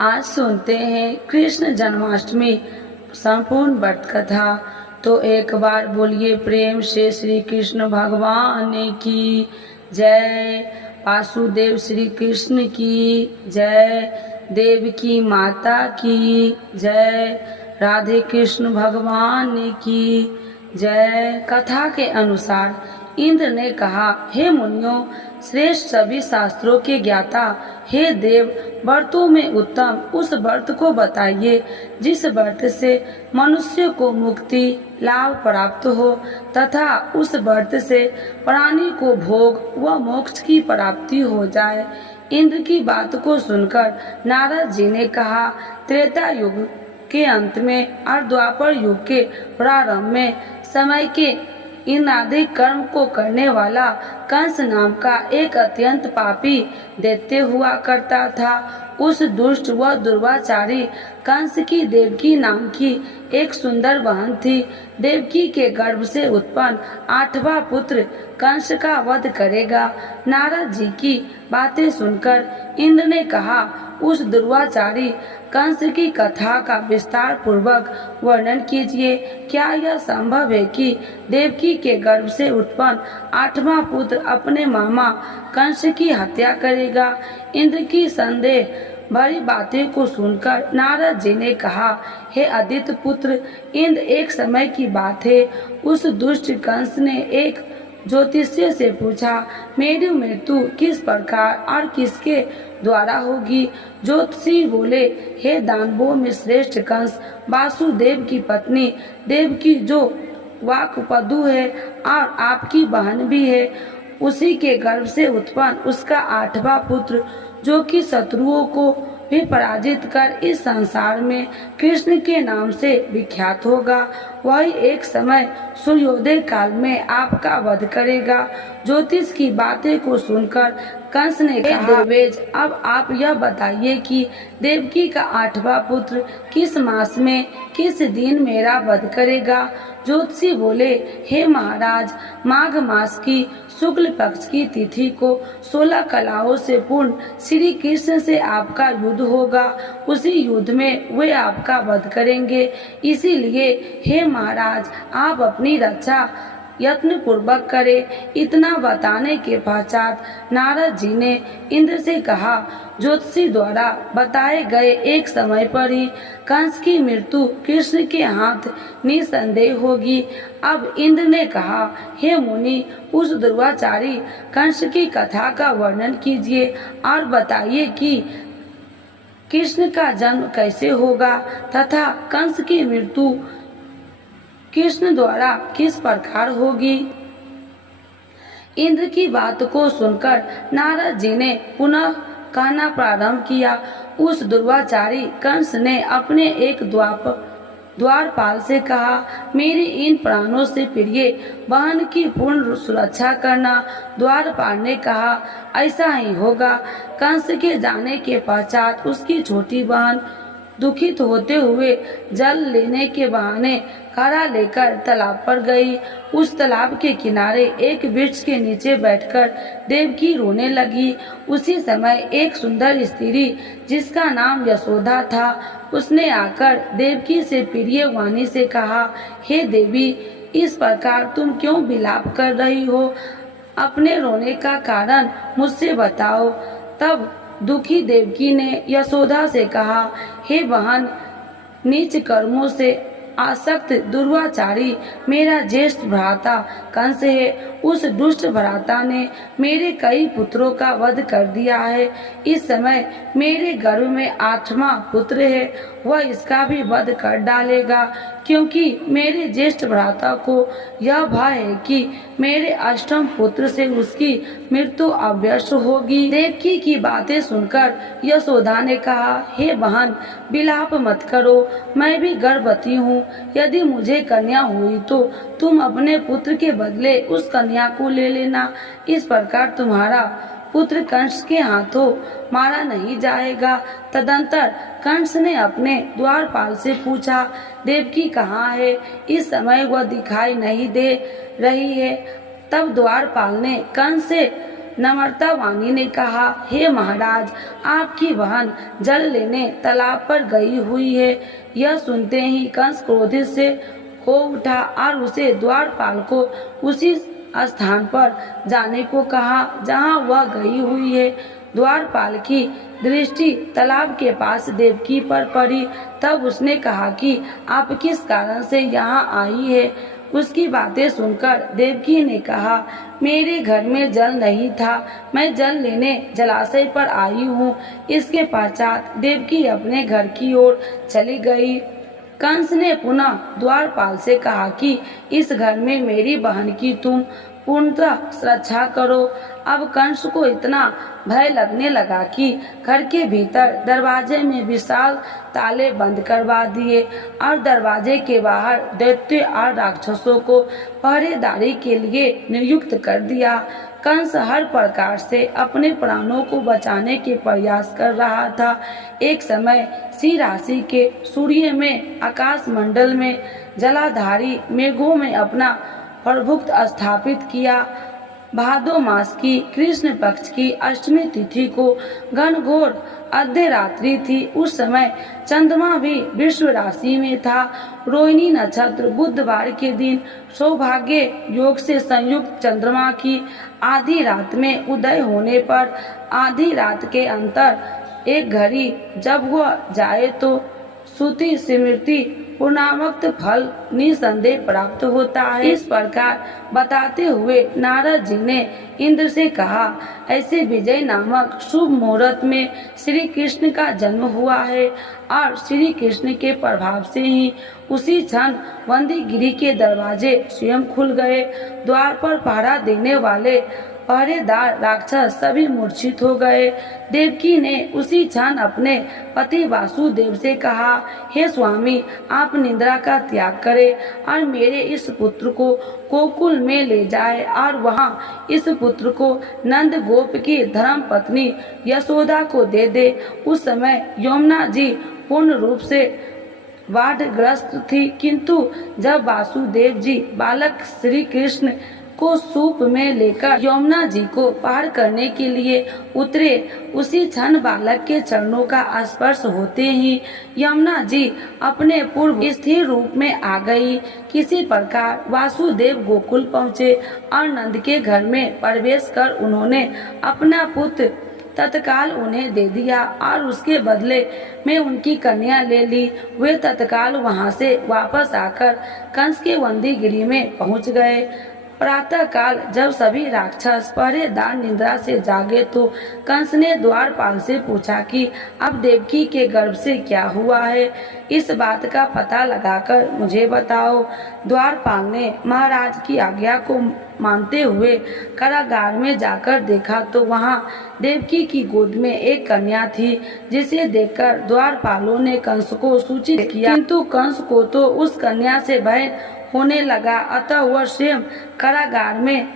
आज सुनते हैं कृष्ण जन्माष्टमी संपूर्ण व्रत कथा। तो एक बार बोलिए प्रेम से श्री कृष्ण भगवान की जय। वासुदेव श्री कृष्ण की जय। देवकी माता की जय। राधे कृष्ण भगवान की जय। कथा के अनुसार इंद्र ने कहा, हे मुनियों, श्रेष्ठ सभी शास्त्रों के ज्ञाता, हे देव, व्रतों में उत्तम उस व्रत को बताइए जिस व्रत से मनुष्य को मुक्ति लाभ प्राप्त हो तथा उस व्रत से प्राणी को भोग व मोक्ष की प्राप्ति हो जाए। इंद्र की बात को सुनकर नारद जी ने कहा, त्रेता युग के अंत में और द्वापर युग के प्रारंभ में समय के इन आदि कर्म को करने वाला कंस नाम का एक अत्यंत पापी दैत्य हुआ करता था। उस दुष्ट व दुर्वाचारी कंस की देवकी नाम की एक सुंदर बहन थी। देवकी के गर्भ से उत्पन्न 8वां पुत्र कंस का वध करेगा। नारद जी की बातें सुनकर इंद्र ने कहा, उस दुर्वाचारी कंस की कथा का विस्तार पूर्वक वर्णन कीजिए। क्या यह संभव है कि देवकी के गर्भ से उत्पन्न 8वां पुत्र अपने मामा कंस की हत्या करेगा? इंद्र की संदेह भरी बातें को सुनकर नारद जी ने कहा, हे आदित्य पुत्र इंद्र, एक समय की बात है, उस दुष्ट कंस ने एक ज्योतिषी से पूछा, मेरी मृत्यु किस प्रकार और किसके द्वारा होगी? ज्योतिषी बोले, हे दानवों में श्रेष्ठ कंस वासुदेव की पत्नी देवकी जो वाक्पदु है और आपकी बहन भी है, उसी के गर्भ से उत्पन्न उसका 8वां पुत्र जो कि शत्रुओं को भी पराजित कर इस संसार में कृष्ण के नाम से विख्यात होगा, वही एक समय सूर्योदय काल में आपका वध करेगा। ज्योतिष की बातें को सुनकर कंस ने कहा, देवेश, अब आप यह बताइए कि देवकी का 8वां पुत्र किस मास में किस दिन मेरा वध करेगा? ज्योतिषी बोले, हे महाराज, माघ मास की शुक्ल पक्ष की तिथि को 16 कलाओं से पूर्ण श्री कृष्ण से आपका युद्ध होगा। उसी युद्ध में वे आपका वध करेंगे। इसीलिए हे महाराज, आप अपनी रक्षा यत्न पूर्वक करें। इतना बताने के पश्चात नारद जी ने इंद्र से कहा, ज्योतिषी द्वारा बताए गए एक समय पर ही कंस की मृत्यु कृष्ण के हाथ निसंदेह होगी। अब इंद्र ने कहा, हे मुनि, उस दुर्वाचारी कंस की कथा का वर्णन कीजिए और बताइए कि कृष्ण का जन्म कैसे होगा तथा कंस की मृत्यु कृष्ण द्वारा किस प्रकार होगी। इंद्र की बात को सुनकर नारद जी ने पुनः कहना प्रारंभ किया। उस दुर्वाचारी कंस ने अपने एक द्वारपाल से कहा, मेरी इन प्राणों से प्रिय बहन की पूर्ण सुरक्षा करना। द्वारपाल ने कहा, ऐसा ही होगा। कंस के जाने के पश्चात उसकी छोटी बहन दुखित होते हुए जल लेने के बहाने घड़ा लेकर तालाब पर गई। उस तालाब के किनारे एक वृक्ष के नीचे बैठकर देवकी रोने लगी। उसी समय एक सुंदर स्त्री जिसका नाम यशोदा था, उसने आकर देवकी से प्रिय वाणी से कहा, हे देवी, इस प्रकार तुम क्यों विलाप कर रही हो? अपने रोने का कारण मुझसे बताओ। तब दुखी देवकी ने यशोदा से कहा, हे बहन, नीच कर्मों से आसक्त दुर्वाचारी मेरा ज्येष्ठ भ्राता कंस है। उस दुष्ट भ्राता ने मेरे कई पुत्रों का वध कर दिया है। इस समय मेरे गर्भ में 8वां पुत्र है, वह इसका भी वध कर डालेगा, क्योंकि मेरे ज्येष्ठ भ्राता को यह भय है कि मेरे 8वें पुत्र से उसकी मृत्यु अवश्य होगी। देवकी की बातें सुनकर यशोदा ने कहा, हे बहन, विलाप मत करो, मैं भी गर्भवती हूँ। यदि मुझे कन्या हुई तो तुम अपने पुत्र के बदले उस कन्या को ले लेना। इस प्रकार तुम्हारा पुत्र कंस के हाथों मारा नहीं जाएगा। तदंतर कंस ने अपने द्वारपाल से पूछा, देवकी कहाँ है? इस समय वह दिखाई नहीं दे रही है। तब द्वारपाल ने कंस से नम्रता वाणी ने कहा, हे महाराज, आपकी बहन जल लेने तालाब पर गई हुई है। यह सुनते ही कंस क्रोधित से हो उठा और उसे द्वारपाल को उसी स्थान पर जाने को कहा जहां वह गई हुई है। द्वारपाल की दृष्टि तालाब के पास देवकी पर पड़ी। तब उसने कहा कि आप किस कारण से यहाँ आई है। उसकी बातें सुनकर देवकी ने कहा, मेरे घर में जल नहीं था, मैं जल लेने जलाशय पर आई हूँ। इसके पश्चात देवकी अपने घर की ओर चली गई। कंस ने पुनः द्वारपाल से कहा कि इस घर में मेरी बहन की तुम पूर्णतः सुरक्षा करो। अब कंस को इतना भय लगने लगा कि घर के भीतर दरवाजे में विशाल ताले बंद करवा दिए और दरवाजे के बाहर दैत्य और राक्षसों को पहरेदारी के लिए नियुक्त कर दिया। कंस हर प्रकार से अपने प्राणों को बचाने के प्रयास कर रहा था। एक समय सी राशि के सूर्य में आकाश मंडल में जलाधारी मेघों में अपना प्रभुत्व स्थापित किया। भादो मास की कृष्ण पक्ष की अष्टमी तिथि को घनघोर अर्धरात्रि थी। उस समय चंद्रमा भी विश्व राशि में था। रोहिणी नक्षत्र बुधवार के दिन सौभाग्य योग से संयुक्त चंद्रमा की आधी रात में उदय होने पर आधी रात के अंतर एक घड़ी जब वह जाए तो श्रुति स्मृति पूर्णावक्त फल निसंदेह प्राप्त होता है। इस प्रकार बताते हुए नारद जी ने इंद्र से कहा, ऐसे विजय नामक शुभ मुहूर्त में श्री कृष्ण का जन्म हुआ है और श्री कृष्ण के प्रभाव से ही उसी क्षण वंदीगिरी के दरवाजे स्वयं खुल गए। द्वार पर पहरा देने वाले पहरेदार राक्षस सभी मूर्छित हो गए। देवकी ने उसी क्षण अपने पति वासुदेव से कहा, हे स्वामी, आप निद्रा का त्याग करें और मेरे इस पुत्र को गोकुल में ले जाए और वहाँ इस पुत्र को नंद गोप की धर्म पत्नी यशोदा को दे दे। उस समय यमुना जी पूर्ण रूप से बाढ़ग्रस्त थी, किंतु जब वासुदेव जी बालक श्री कृष्ण को सूप में लेकर यमुना जी को पार करने के लिए उतरे, उसी क्षण बालक के चरणों का स्पर्श होते ही यमुना जी अपने पूर्व स्थिर रूप में आ गई। किसी प्रकार वासुदेव गोकुल पहुँचे और नंद के घर में प्रवेश कर उन्होंने अपना पुत्र तत्काल उन्हें दे दिया और उसके बदले में उनकी कन्या ले ली। वे तत्काल वहां से वापस आकर कंस के वंदीगिरी में पहुंच गए। प्रातः काल जब सभी राक्षस पहरेदार निद्रा से जागे तो कंस ने द्वारपाल से पूछा कि अब देवकी के गर्भ से क्या हुआ है, इस बात का पता लगाकर मुझे बताओ। द्वारपाल ने महाराज की आज्ञा को मानते हुए कारागार में जाकर देखा तो वहां देवकी की गोद में एक कन्या थी, जिसे देखकर द्वारपालों ने कंस को सूचित किया, किंतु कंस को तो उस कन्या से भय होने लगा। अतः वह स्वयं कारागार में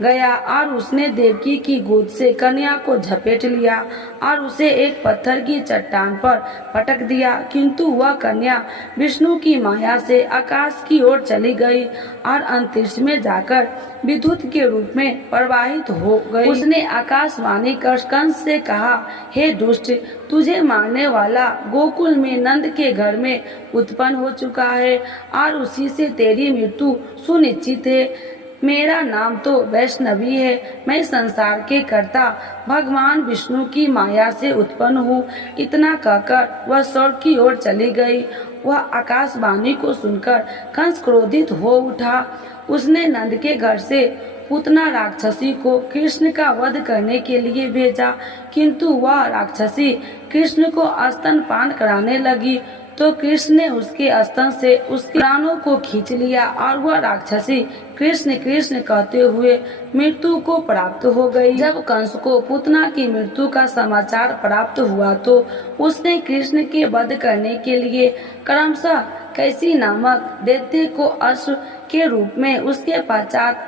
गया और उसने देवकी की गोद से कन्या को झपेट लिया और उसे एक पत्थर की चट्टान पर पटक दिया, किंतु वह कन्या विष्णु की माया से आकाश की ओर चली गई और अंतरिक्ष में जाकर विद्युत के रूप में प्रवाहित हो गई। उसने आकाशवाणी कर कंस से कहा, हे दुष्ट, तुझे मारने वाला गोकुल में नंद के घर में उत्पन्न हो चुका है और उसी से तेरी मृत्यु सुनिश्चित है। मेरा नाम तो वैष्णवी है, मैं संसार के कर्ता भगवान विष्णु की माया से उत्पन्न हूँ। इतना कहकर वह स्वर्ग की ओर चली गई। वह आकाशवाणी को सुनकर कंस क्रोधित हो उठा। उसने नंद के घर से पूतना राक्षसी को कृष्ण का वध करने के लिए भेजा, किंतु वह राक्षसी कृष्ण को स्तनपान कराने लगी तो कृष्ण ने उसके स्तन से उसके प्राणों को खींच लिया और वह राक्षसी कृष्ण कृष्ण कहते हुए मृत्यु को प्राप्त हो गई। जब कंस को पूतना की मृत्यु का समाचार प्राप्त हुआ तो उसने कृष्ण के वध करने के लिए क्रमशः कैसी नामक दैत्य को अश्व के रूप में, उसके पश्चात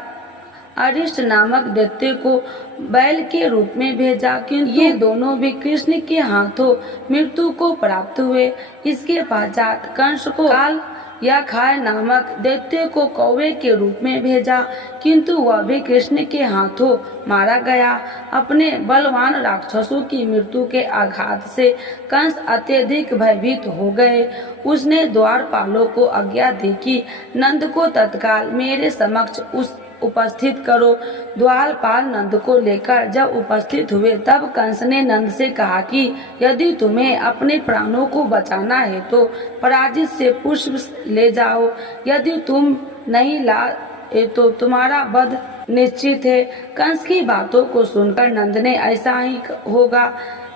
अरिष्ट नामक दैत्य को बैल के रूप में भेजा, किंतु ये दोनों भी कृष्ण के हाथों मृत्यु को प्राप्त हुए। इसके पश्चात कंस को काल यखाय नामक दैत्य को कौवे के रूप में भेजा, किंतु वह भी कृष्ण के हाथों मारा गया। अपने बलवान राक्षसों की मृत्यु के आघात से कंस अत्यधिक भयभीत हो गए। उसने द्वारपालों को आज्ञा दी कि नंद को तत्काल मेरे समक्ष उपस्थित करो। द्वारपाल नंद को लेकर जब उपस्थित हुए तब कंस ने नंद से कहा कि यदि तुम्हें अपने प्राणों को बचाना है तो पराजित से पुष्प ले जाओ, यदि तुम नहीं लाए तो तुम्हारा वध निश्चित है। कंस की बातों को सुनकर नंद ने ऐसा ही होगा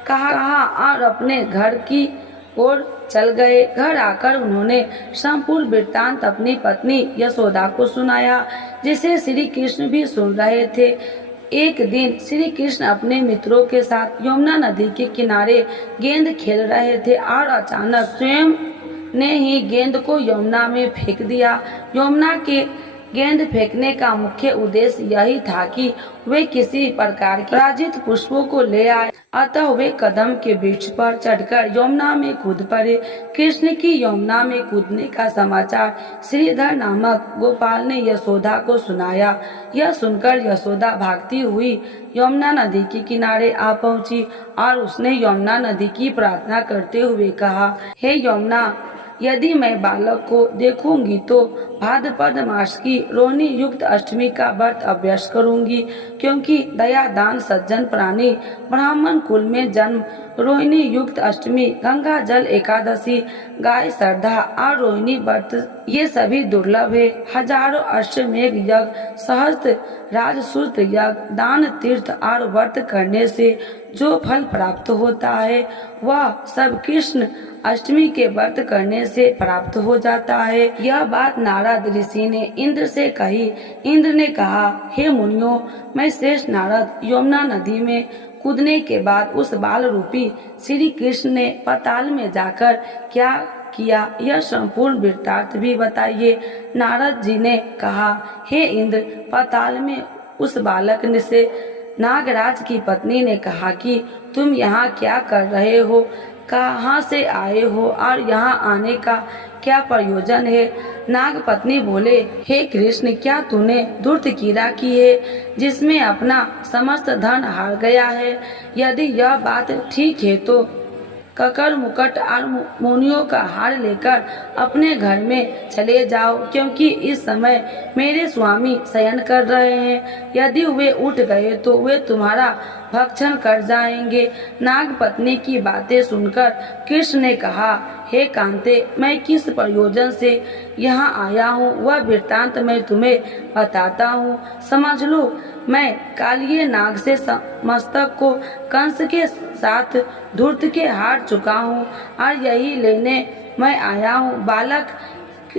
कहा और अपने घर की ओर चल गए। घर आकर उन्होंने संपूर्ण वृत्तांत अपनी पत्नी यशोदा को सुनाया, जिसे श्री कृष्ण भी सुन रहे थे। एक दिन श्री कृष्ण अपने मित्रों के साथ यमुना नदी के किनारे गेंद खेल रहे थे और अचानक स्वयं ने ही गेंद को यमुना में फेंक दिया। यमुना के गेंद फेंकने का मुख्य उद्देश्य यही था कि वे किसी प्रकार के पराजित पुष्पों को ले आए। अतः वे कदम के वृक्ष पर चढ़कर यमुना में कूद पड़े। कृष्ण की यमुना में कूदने का समाचार श्रीधर नामक गोपाल ने यशोदा को सुनाया। यह सुनकर यशोदा भागती हुई यमुना नदी के किनारे आ पहुंची और उसने यमुना नदी की प्रार्थना करते हुए कहा, हे यमुना, यदि मैं बालक को देखूंगी तो भाद्रपद मास की रोहिणी युक्त अष्टमी का व्रत अभ्यास करूंगी, क्योंकि दया दान सज्जन प्राणी ब्राह्मण कुल में जन्म, रोहिणी युक्त अष्टमी, गंगा जल एकादशी, गाय श्रद्धा और रोहिणी व्रत ये सभी दुर्लभ है। हजारों अश्वमेघ यज्ञ, सहस्त्र राजसूत्र यज्ञ, दान तीर्थ और व्रत करने से जो फल प्राप्त होता है वह सब कृष्ण अष्टमी के व्रत करने से प्राप्त हो जाता है। यह बात नारद ऋषि ने इंद्र से कही। इंद्र ने कहा, हे मुनियों, मैं श्रेष्ठ नारद यमुना नदी में कूदने के बाद उस बाल रूपी श्री कृष्ण ने पाताल में जाकर क्या किया, यह संपूर्ण वृत्तांत भी बताइए। नारद जी ने कहा, हे इंद्र, पाताल में उस बालक से नागराज की पत्नी ने कहा कि तुम यहाँ क्या कर रहे हो, कहाँ से आए हो और यहाँ आने का क्या प्रयोजन है। नाग पत्नी बोले, हे कृष्ण, क्या तूने धूर्त क्रीड़ा की है जिसमें अपना समस्त धन हार गया है? यदि यह बात ठीक है तो ककर मुकट और मुनियों का हार लेकर अपने घर में चले जाओ, क्योंकि इस समय मेरे स्वामी शयन कर रहे हैं। यदि वे उठ गए तो वे तुम्हारा भक्षण कर जाएंगे। नाग पत्नी की बातें सुनकर कृष्ण ने कहा, हे कांते, मैं किस प्रयोजन से यहाँ आया हूँ वह वृत्तांत मैं तुम्हें बताता हूँ, समझ लो। मैं कालिये नाग से मस्तक को कंस के साथ धूर्त के हार चुका हूँ और यही लेने मैं आया हूँ। बालक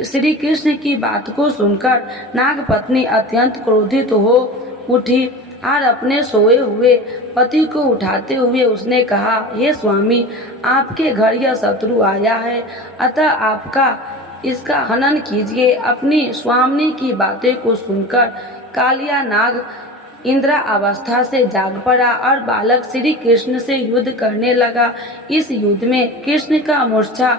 श्री कृष्ण की बात को सुनकर नाग पत्नी अत्यंत क्रोधित हो उठी और अपने सोए हुए पति को उठाते हुए उसने कहा, हे स्वामी, आपके घर यह शत्रु आया है, अतः आपका इसका हनन कीजिए। अपनी स्वामिनी की बातें को सुनकर कालिया नाग इंद्रा अवस्था से जाग पड़ा और बालक श्री कृष्ण से युद्ध करने लगा। इस युद्ध में कृष्ण का मूर्छा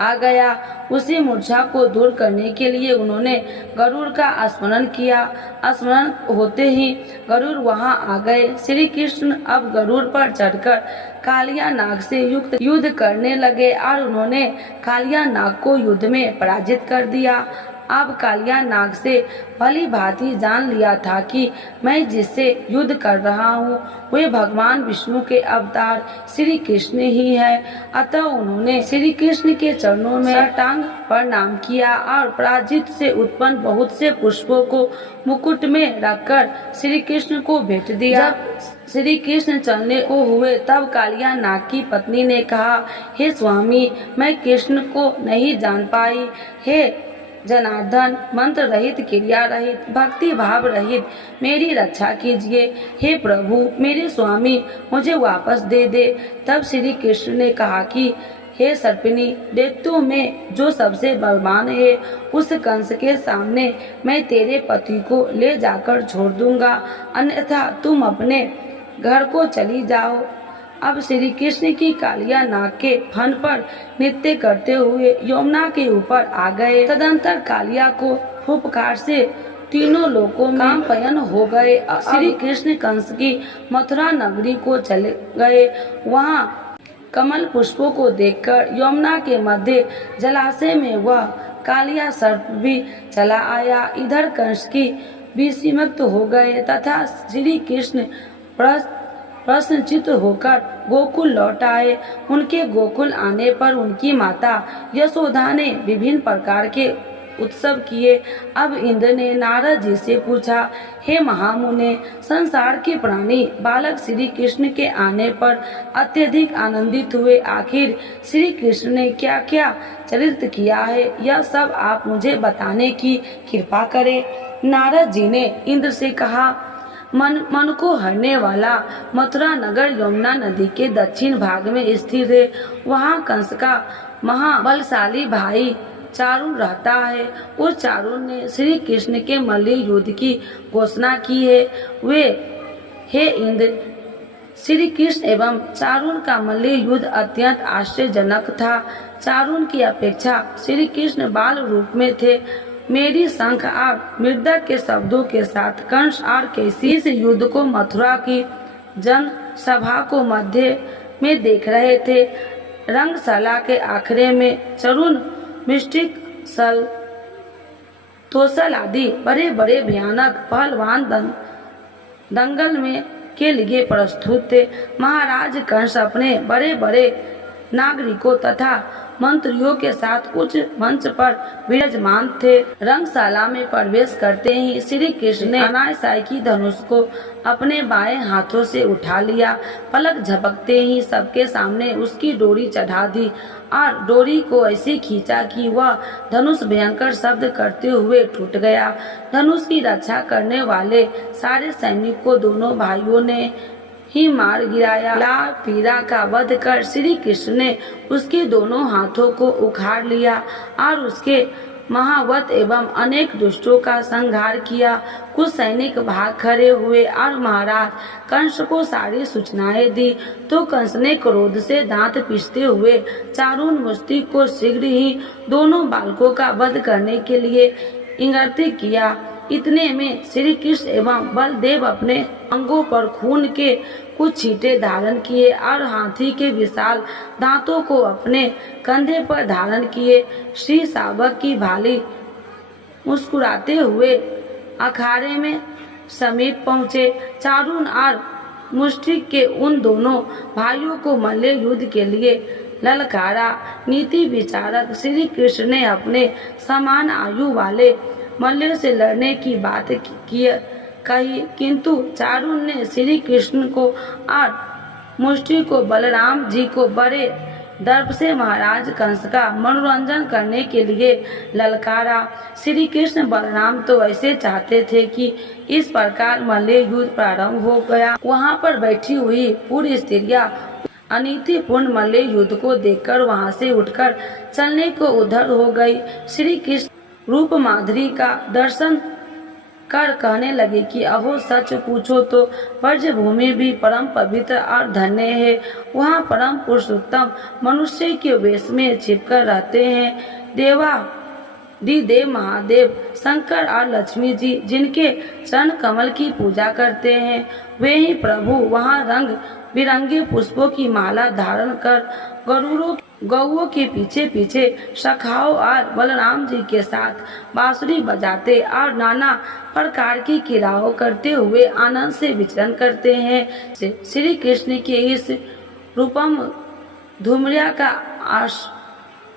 आ गया। उसी मूर्छा को दूर करने के लिए उन्होंने गरुड़ का स्मरण किया। स्मरण होते ही गरुड़ वहां आ गए। श्री कृष्ण अब गरुड़ पर चढ़कर कालिया नाग से युद्ध करने लगे और उन्होंने कालिया नाग को युद्ध में पराजित कर दिया। अब कालिया नाग से भली भांति जान लिया था कि मैं जिससे युद्ध कर रहा हूँ वे भगवान विष्णु के अवतार श्री कृष्ण ही है। अतः उन्होंने श्री कृष्ण के चरणों में साष्टांग प्रणाम किया और पराजित से उत्पन्न बहुत से पुष्पों को मुकुट में रखकर श्री कृष्ण को भेंट दिया। जब श्री कृष्ण चलने को हुए तब कालिया नाग की पत्नी ने कहा, हे स्वामी, मैं कृष्ण को नहीं जान पाई। हे जनार्दन, मंत्र रहित, क्रिया रहित, भक्ति भाव रहित मेरी रक्षा कीजिए। हे प्रभु, मेरे स्वामी मुझे वापस दे दे। तब श्री कृष्ण ने कहा कि हे सर्पिणी, दैत्यों में जो सबसे बलवान है उस कंस के सामने मैं तेरे पति को ले जाकर छोड़ दूंगा, अन्यथा तुम अपने घर को चली जाओ। अब श्री कृष्ण की कालिया नाग के फन पर नृत्य करते हुए यमुना के ऊपर आ गए। तदंतर कालिया को फुफकार से तीनों लोकों में कामपयन हो गए। श्री कृष्ण कंस की मथुरा नगरी को चले गए। वहाँ कमल पुष्पों को देखकर यमुना के मध्य जलाशय में वह कालिया सर्प भी चला आया। इधर कंस की विस्मित हो गए तथा श्री कृष्ण प्रश्नचित्त होकर गोकुल लौट आए। उनके गोकुल आने पर उनकी माता यशोदा ने विभिन्न प्रकार के उत्सव किए। अब इंद्र ने नारद जी से पूछा, हे महामुने, संसार के प्राणी बालक श्री कृष्ण के आने पर अत्यधिक आनंदित हुए। आखिर श्री कृष्ण ने क्या क्या चरित्र किया है, यह सब आप मुझे बताने की कृपा करें। नारद जी ने इंद्र से कहा, मन को हरने वाला मथुरा नगर यमुना नदी के दक्षिण भाग में स्थित है। वहाँ कंस का महाबलशाली भाई चारुन रहता है। उस चारुन ने श्री कृष्ण के मल्ल युद्ध की घोषणा की है। वे, हे इंद्र, श्री कृष्ण एवं चारुन का मल्ल युद्ध अत्यंत आश्चर्यजनक था। चारुन की अपेक्षा श्री कृष्ण बाल रूप में थे। मेरी शंख और मृदक के शब्दों के साथ कंस और कैसी इस युद्ध को मथुरा की जन सभा को मध्य में देख रहे थे। रंगशाला के आखिरे में चरुन, मिस्टिक सल, तोसल आदि बड़े बड़े भयानक पहलवान दंगल में के लिए प्रस्तुत थे। महाराज कंस अपने बड़े बड़े नागरिकों तथा मंत्रियों के साथ उच्च मंच पर विराजमान थे। रंगशाला में प्रवेश करते ही श्री कृष्ण ने अनायास की धनुष को अपने बाएं हाथों से उठा लिया। पलक झपकते ही सबके सामने उसकी डोरी चढ़ा दी और डोरी को ऐसे खींचा कि वह धनुष भयंकर शब्द करते हुए टूट गया। धनुष की रक्षा करने वाले सारे सैनिक को दोनों भाइयों ने ही मार गिराया। लाल पीड़ा का वध कर श्री कृष्ण ने उसके दोनों हाथों को उखाड़ लिया और उसके महावत एवं अनेक दुष्टों का संहार किया। कुछ सैनिक भाग खड़े हुए और महाराज कंस को सारी सूचनाएं दी तो कंस ने क्रोध से दांत पीसते हुए चारुन मुष्टि को शीघ्र ही दोनों बालकों का वध करने के लिए इंगित किया। इतने में श्री कृष्ण एवं बलदेव अपने अंगों पर खून के कुछ छींटे धारण किए और हाथी के विशाल दांतों को अपने कंधे पर धारण किए। श्री शावक की भाली मुस्कुराते हुए अखाड़े में समीप पहुँचे। चारुन और मुष्टिक के उन दोनों भाइयों को मल्ल युद्ध के लिए ललकारा। नीति विचारक श्री कृष्ण ने अपने समान आयु वाले मल्ल से लड़ने की बात कही, किंतु चारुन ने श्री कृष्ण को और मुष्टि को बलराम जी को बड़े दर्प से महाराज कंस का मनोरंजन करने के लिए ललकारा। श्री कृष्ण बलराम तो ऐसे चाहते थे कि इस प्रकार मल्ल युद्ध प्रारंभ हो गया। वहाँ पर बैठी हुई पूरी स्त्रियां अनीतिपूर्ण मल्ल युद्ध को देखकर वहाँ से उठकर चलने को उधर हो गई। श्री कृष्ण रूप माधुरी का दर्शन कर कहने लगे कि अहो, सच पूछो तो ब्रजभूमि भी परम पवित्र और धन्य है। वहाँ परम पुरुषोत्तम मनुष्य के वेश में छिपकर रहते हैं। देव महादेव शंकर और लक्ष्मी जी जिनके चरण कमल की पूजा करते हैं, वे ही प्रभु वहाँ रंग बिरंगे पुष्पों की माला धारण कर गौओं के पीछे पीछे सखाओं और बलराम जी के साथ बांसुरी बजाते और नाना प्रकार की क्रीड़ाओं करते हुए आनंद से विचरण करते हैं। श्री कृष्ण के इस रूपम धूम्रिया का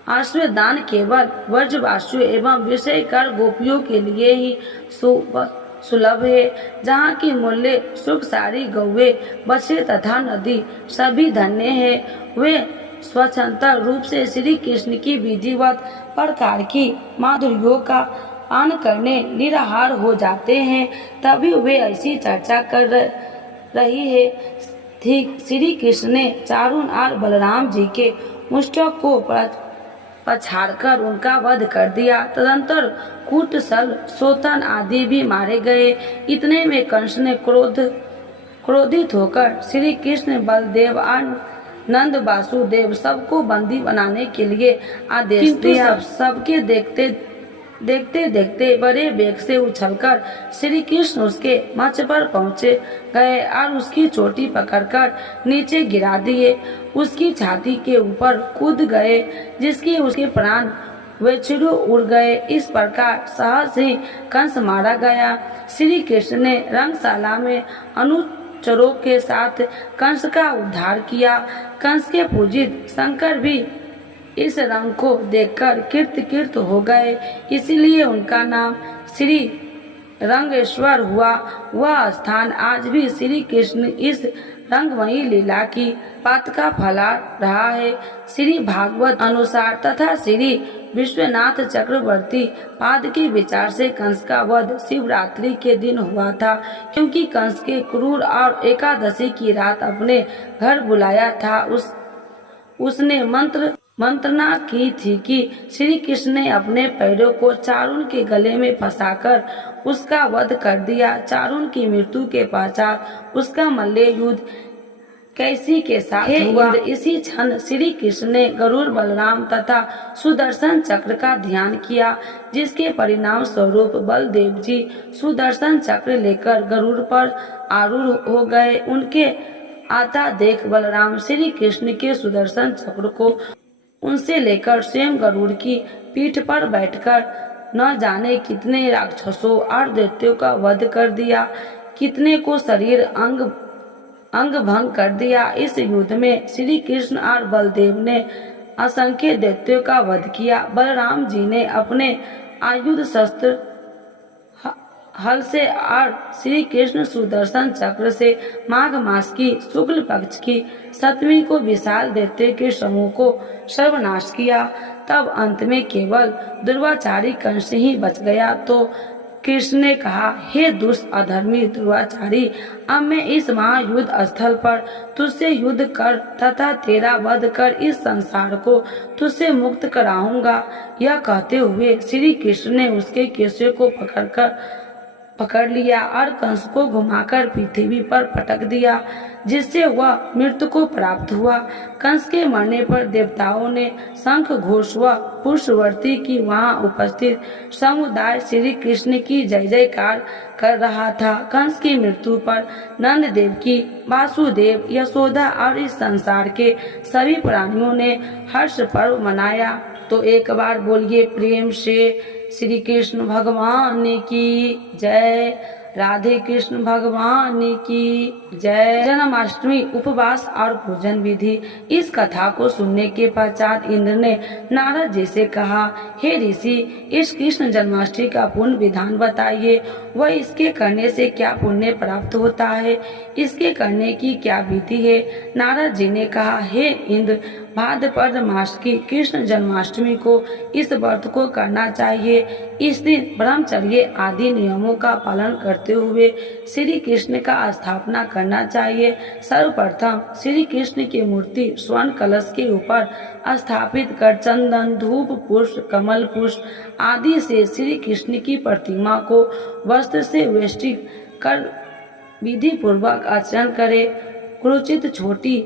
आश्रयदान केवल व्रजवासियों एवं विषय कर गोपियों के लिए ही सुलभ है। जहाँ की मूल्य सुख सारी गौवे बछड़े तथा नदी सभी धन्य है। वे स्वतंत्र रूप से श्री कृष्ण की विधिवत प्रकार की माधुर्यों का पान करने निराहार हो जाते हैं। तभी वे ऐसी चर्चा कर रही है। ठीक श्री कृष्ण ने चारुन और बलराम जी के मुष्टक को पछाड़कर उनका वध कर दिया। तदंतर कूट, सल, सोतन आदि भी मारे गए। इतने में कंस ने क्रोध क्रोधित होकर श्री कृष्ण बलदेव और नंद वासुदेव सबको बंदी बनाने के लिए आदेश दिया। सबके देखते देखते बड़े वेग से उछलकर श्री कृष्ण उसके मंच पर पहुँचे गए और उसकी चोटी पकड़कर नीचे गिरा दिए। उसकी छाती के ऊपर कूद गए, जिसके उसके प्राण वेछुरु उड़ गए। इस प्रकार सहज ही कंस मारा गया। श्री कृष्ण ने रंगशाला में अनुचरों के साथ कंस का उद्धार किया। कंस के पूजित शंकर भी इस रंग को देखकर कीर्त हो गए, इसलिए उनका नाम श्री रंगेश्वर हुआ। वह स्थान आज भी श्री कृष्ण इस रंगमयी लीला की पात का फला रहा है। श्री भागवत अनुसार तथा श्री विश्वनाथ चक्रवर्ती पाद के विचार से कंस का वध शिवरात्रि के दिन हुआ था, क्योंकि कंस के क्रूर और एकादशी की रात अपने घर बुलाया था। उसने मंत्रणा की थी कि श्री कृष्ण ने अपने पैरों को चारुन के गले में फंसाकर उसका वध कर दिया। चारुन की मृत्यु के पश्चात उसका मल्ल युद्ध कैसी के साथ हुआ। इसी क्षण श्री कृष्ण ने गरुड़, बलराम तथा सुदर्शन चक्र का ध्यान किया, जिसके परिणाम स्वरूप बलदेव जी सुदर्शन चक्र लेकर गरुड़ पर आरूढ़ हो गए। उनके आता देख बलराम श्री कृष्ण के सुदर्शन चक्र को उनसे लेकर स्वयं गरुड़ की पीठ पर बैठकर न जाने कितने राक्षसों और दैत्यों का वध कर दिया, कितने को शरीर अंग भंग कर दिया। इस युद्ध में श्री कृष्ण और बलदेव ने असंख्य दैत्यों का वध किया। बलराम जी ने अपने आयुध शस्त्र हल से और श्री कृष्ण सुदर्शन चक्र से माघ मास की शुक्ल पक्ष की सप्तमी को विशाल दैत्य के समूह को सर्वनाश किया। तब अंत में केवल दुर्वाचारी कंस ही बच गया। तो कृष्ण ने कहा, हे दुष्ट अधर्मी दुर्वाचारी, अब मैं इस महायुद्ध स्थल पर तुझसे युद्ध कर तथा तेरा वध कर इस संसार को तुझसे मुक्त कराऊंगा। यह कहते हुए श्री कृष्ण ने उसके केशों को पकड़ लिया और कंस को घुमाकर पृथ्वी पर पटक दिया, जिससे वह मृत्यु को प्राप्त हुआ। कंस के मरने पर देवताओं ने शंख घोष व पुष्पवर्ती की वहां उपस्थित समुदाय श्री कृष्ण की जय जयकार कर रहा था। कंस की मृत्यु पर नंद देव की, वासुदेव, यशोदा और इस संसार के सभी प्राणियों ने हर्ष पर्व मनाया। तो एक बार बोलिए प्रेम से श्री कृष्ण भगवान की जय। राधे कृष्ण भगवान की जय। जन्माष्टमी उपवास और पूजन विधि। इस कथा को सुनने के पश्चात इंद्र ने नारद जी से कहा, हे ऋषि, इस कृष्ण जन्माष्टमी का पूर्ण विधान बताइए। वह इसके करने से क्या पुण्य प्राप्त होता है, इसके करने की क्या विधि है। नारद जी ने कहा, हे इंद्र, भाद्रपद मास की कृष्ण जन्माष्टमी को इस व्रत को करना चाहिए। इस दिन ब्रह्मचर्य आदि नियमों का पालन करते हुए श्री कृष्ण का स्थापना करना चाहिए। सर्वप्रथम श्री कृष्ण की मूर्ति स्वर्ण कलश के ऊपर स्थापित कर चंदन, धूप, पुष्प, कमल पुष्प आदि से श्री कृष्ण की प्रतिमा को वस्त्र से वेष्टित कर विधि पूर्वक अर्चन करे। क्रुचित छोटी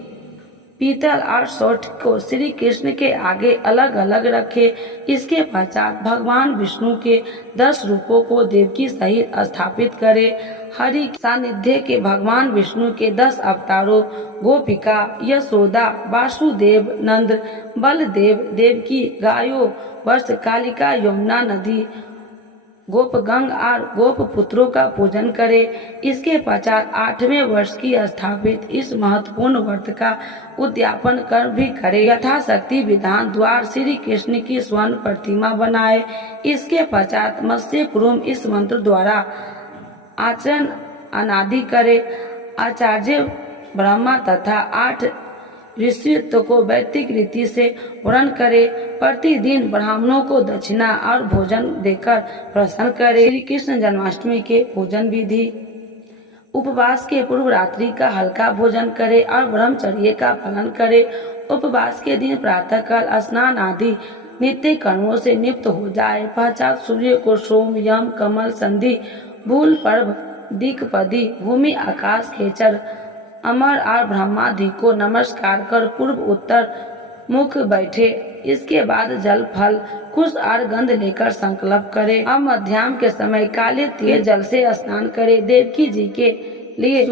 पीतल और सौठ को श्री कृष्ण के आगे अलग अलग रखे। इसके पश्चात भगवान विष्णु के 10 रूपों को देवकी सहित स्थापित करे। हरि सानिध्य के भगवान विष्णु के 10 अवतारों गोपिका, यशोदा, वासुदेव, नंद, बलदेव, देवकी, गायों, वत्स, कालिका, यमुना नदी, गोपगंग और गोप पुत्रों का पूजन करे। इसके पश्चात 8वें वर्ष की स्थापित इस महत्वपूर्ण व्रत का उद्यापन कर भी करे। यथाशक्ति विधान द्वार श्री कृष्ण की स्वर्ण प्रतिमा बनाए। इसके पश्चात मत्स्य कुरुम इस मंत्र द्वारा आचरण अनादि करे। आचार्य ब्रह्मा तथा 8 ऋषित्व को वैदिक रीति से वर्णन करे। प्रतिदिन ब्राह्मणों को दक्षिणा और भोजन देकर प्रसन्न करे। श्री कृष्ण जन्माष्टमी के भोजन विधि। उपवास के पूर्व रात्रि का हल्का भोजन करे और ब्रह्मचर्य का पालन करे। उपवास के दिन प्रातःकाल स्नान आदि नित्य कर्मों से निवृत्त हो जाए। पश्चात सूर्य को सोम, यम, कमल, संधि, भूल पर्व दिक्पदी भूमि आकाश खेचर अमर और ब्रह्मादि को नमस्कार कर पूर्व उत्तर मुख बैठे। इसके बाद जल फल कुश और गंध लेकर संकल्प करे। अब मध्याह्न के समय काले तिल जल से स्नान करे। देवकी जी के लिए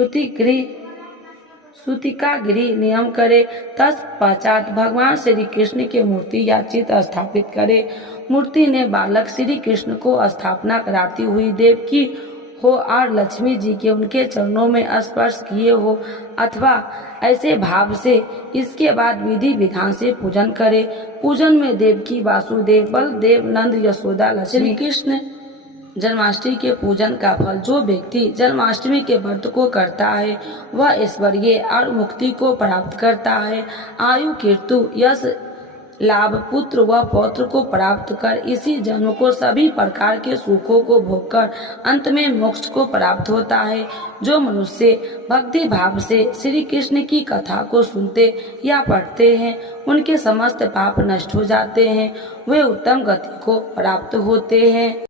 सूतिका गृह नियम करे। तत्पश्चात भगवान श्री कृष्ण की मूर्ति या चित्र स्थापित करे। मूर्ति ने बालक श्री कृष्ण को स्थापना कराती हुई देवकी हो और लक्ष्मी जी के उनके चरणों में स्पर्श किए हो अथवा ऐसे भाव से इसके बाद विधि विधान से पूजन करे। पूजन में देवकी वासुदेव बलदेव नंद यशोदा लक्ष्मी कृष्ण जन्माष्टमी के पूजन का फल जो व्यक्ति जन्माष्टमी के व्रत को करता है वह ऐश्वर्य और मुक्ति को प्राप्त करता है। आयु कीर्ति यश लाभ पुत्र व पौत्र को प्राप्त कर इसी जन्म को सभी प्रकार के सुखों को भोगकर अंत में मोक्ष को प्राप्त होता है। जो मनुष्य भक्ति भाव से श्री कृष्ण की कथा को सुनते या पढ़ते हैं उनके समस्त पाप नष्ट हो जाते हैं, वे उत्तम गति को प्राप्त होते हैं।